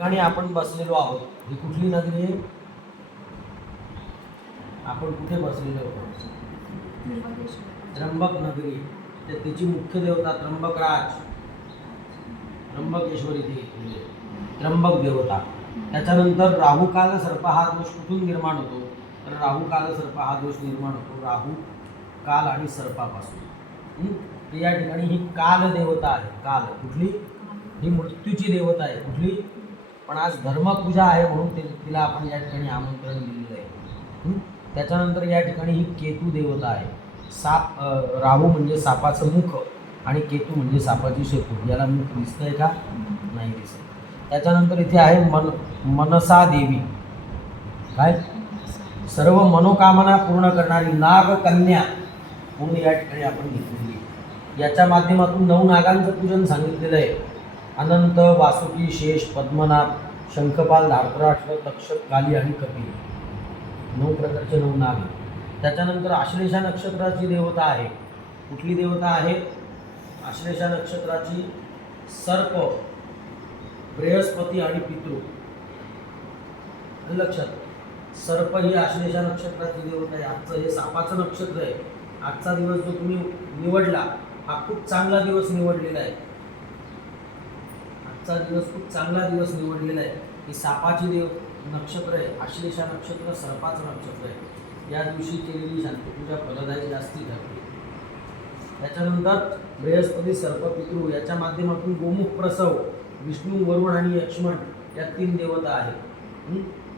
ठिकाणी आपण बसलेलो आहोत. ही कुठली नगरी आहे? आपण कुठे बसलेलो आहोत? त्र्यंबक नगरी. तर तिची मुख्य देवता त्र्यंबकराज, त्र्यंबकेश्वरी ती त्र्यंबक देवता. त्याच्यानंतर राहुकाल सर्प हा दोष कुठून निर्माण होतो? तर राहुकाल सर्प हा दोष निर्माण होतो राहू काल आणि सर्पापासून. तर या ठिकाणी ही काल देवता आहे. काल कुठली? ही मृत्यूची देवता आहे. कुठली? पण आज धर्मपूजा आहे म्हणून तिला आपण या ठिकाणी आमंत्रण दिलेलं आहे. त्याच्यानंतर या ठिकाणी ही केतू देवता आहे. साप, राहू म्हणजे सापाचं मुख आणि केतू म्हणजे सापाची शेपूट. याला मुख दिसतंय का? नाही दिसत. त्याच्यानंतर इथे आहे मनसा देवी. काय? सर्व मनोकामना पूर्ण करणारी नागकन्या म्हणून या ठिकाणी आपण घेतलेली. याच्या माध्यमातून 9 नागांचं पूजन सांगितलेलं आहे. अनंत, वासुकी, शेष, पद्मनाभ, शंखपाल, धार्तराष्ट्र, तक्षक, काली आणि कपिल. 9 प्रकारचे 9 नाग. त्याच्यानंतर आश्लेषा नक्षत्राची देवता आहे. कुठली देवता आहे? आश्लेषा नक्षत्राची सर्प, बृहस्पती आणि पितृ. लक्षात, सर्प ही आश्लेषा नक्षत्राची देवता आहे. आजचं हे सापाचं नक्षत्र आहे. आजचा दिवस जो तुम्ही निवडला हा खूप चांगला दिवस निवडलेला आहे. आजचा दिवस खूप चांगला दिवस निवडलेला आहे. ही सापाची नक्षत्र आहे. आश्लेषा नक्षत्र सर्पाचं नक्षत्र आहे. या दिवशी केलेली शांतीपूजा फलदायी जास्ती ठरते. त्याच्यानंतर बृहस्पती, सर्प, पितृ याच्या माध्यमातून गोमुख प्रसव, विष्णू, वरुण आणि लक्ष्मण या 3 देवता आहेत.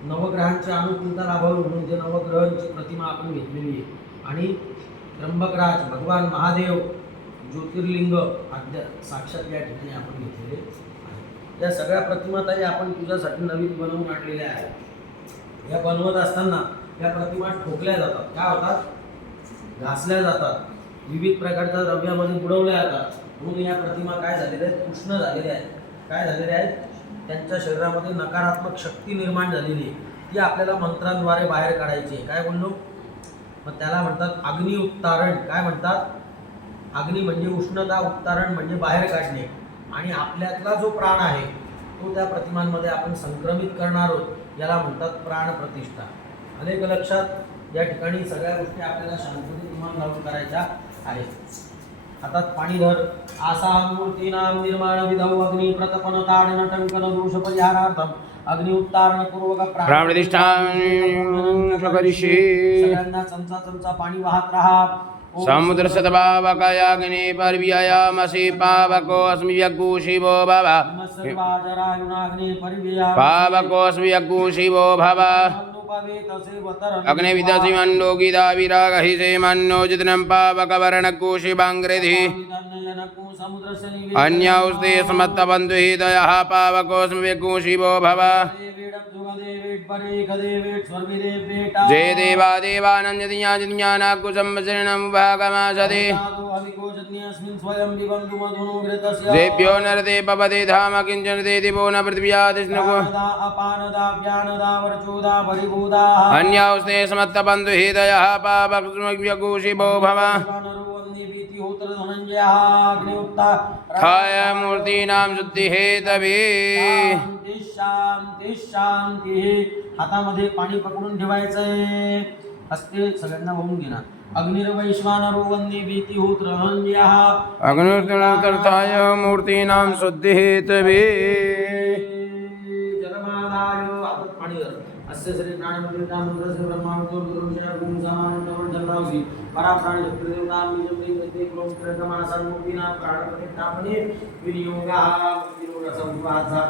नवग्रहांच्या अनुकूलता लाभावी म्हणून जे नवग्रहांची प्रतिमा आपण घेतलेली आहे. आणि त्र्यंबकराज, भगवान महादेव, ज्योतिर्लिंग आद्य साक्षात या ठिकाणी आपण घेतलेले आहे. या सगळ्या प्रतिमा ताई आपण तुझ्यासाठी नवीन बनवून आणलेल्या आहेत. या बनवत असताना या प्रतिमा ठोकल्या जातात. काय होतात? घासल्या जातात. विविध प्रकारच्या द्रव्यामध्ये बुडवल्या जातात. म्हणून या प्रतिमा काय झालेल्या आहेत? उष्ण झालेल्या आहेत. काय झालेल्या आहेत? त्यांच्या शरीरामध्ये नकारात्मक शक्ती निर्माण झालेली आहे. ती आपल्याला मंत्रांद्वारे बाहेर काढायची आहे. काय बोललो? मग त्याला म्हणतात अग्नी उत्तारण. काय म्हणतात? अग्नी म्हणजे उष्णता, उत्तारण म्हणजे बाहेर काढणे. आणि आपल्यातला जो प्राण आहे तो त्या प्रतिमांमध्ये आपण संक्रमित करणार आहोत. याला म्हणतात प्राण प्रतिष्ठा. अनेक लक्षात. या ठिकाणी सगळ्या गोष्टी आपल्याला शांततेत मन लावून करायच्या आहेत. हातात पाणी धर. आसाम मूर्तीनाम निर्माण विधौ अग्नि प्रतपन ताडन टंकन दोष परिहारार्थम अग्नि उत्तारण पूर्वक प्राण प्रतिष्ठा करिष्ये. सगळ्यांना चमचा पाणी वाहत राहा. समुद्र सतभावकायाग्ने परिव्यायामसि पावकोऽस्मि यज्ञो शिवो भव पावकोऽस्मि यज्ञो शिवो भव अग्ने विदसि मन्नो गीता विरागहि से मन्नो जितनं पावकवर्णको शिवाङ्ग्रिधि अन्यौस्ते समत्तबन्धु हृदयः पावकोऽस्मि यज्ञो शिवो भव जय देवा देवानन्दज्ञानाकुसंवत्सरणं भागमासते देभ्यो नरते पवते धाम किञ्चन ते दिवो न पृथिव्यादिष्णुको अन्यौस्ते समत्तबन्धु हृदयः पावकोऽस्मि शिवो भव खाय मूर्तीनां शुद्धिहेतवे. शांती शांती. हातामध्ये पाणी पकडून ठेवायचंय. हस्ते सगळ्यांना वाहून घेणार. अग्निर्वैश्वानरो वन्नी भीतिहोत्रहन्यः अग्निर्तर्थाय मूर्तीनां शुद्धिहेतवे. जलमादाय हातात पाणी धर. अस्य श्री प्राणदेवता मंत्रस्य ब्रह्मावतो गुरुषया गुणसामानंदवं जलरावसी परा प्राणदेवता निजमली गते क्लोम क्रमासन मुक्तीना प्राणप्रतिष्ठापने विनियोगा संवाचा